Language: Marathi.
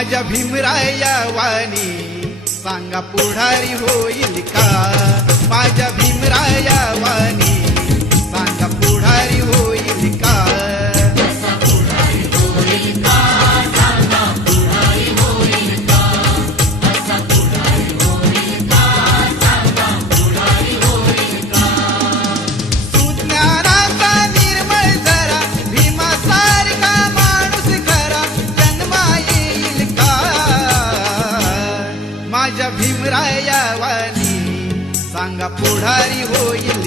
माझ्या भीमराया वाणी सांगा पुढारी होईल का? माझ्या भीमराया वाणी सांगा पुढारी होईल का? सुज्ञानाचा निर्मळ जरा भीमासारखा माणूस खरा जन्मा येईल का? माझ्या भीमराया वाणी सांगा पुढारी होईल